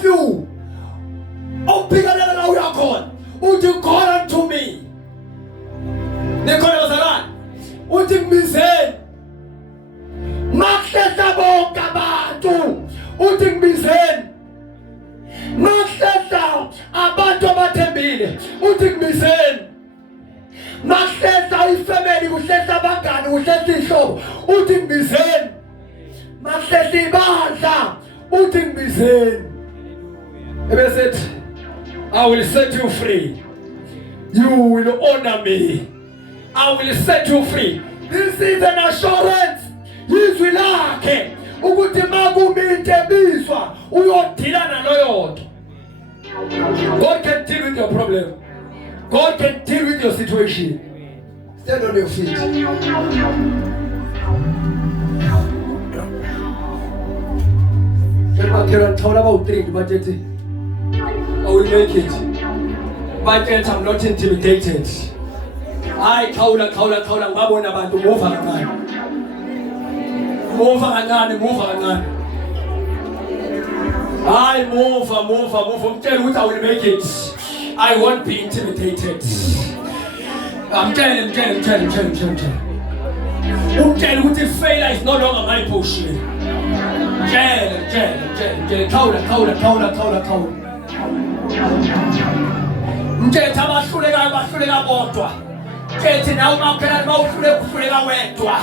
of you awubhekana la uyakhona uthi call unto me nekhona bazalwane uthi ngibizeni makuhlehla bonke abantu uthi ngibizeni makuhlehla abantu abathembile uthi ngibizeni makuhlehla ifamily kuhlehla abangani kuhlehla ihlobo uthi ngibizeni makuhlehla ibandla uthi ngibizeni ebesethi I will set you free. You will honor me. I will set you free. This is an assurance. Yizwi lakhe ukuthi makumente bizwa uyodila naloyo. God can deal with your problem. God can deal with your situation. Stand on your feet. I will make it. But yet I'm not intimidated. I khawula ngabona abantu move kancane. Move kancane. I move. Umtshela ukuthi I will make it. I won't be intimidated. Umtshela ukuthi failure is no longer my portion. Mtshela khawula. Mthetha abahluleka bodwa. Mthetha nawe mawuhluleka wedwa.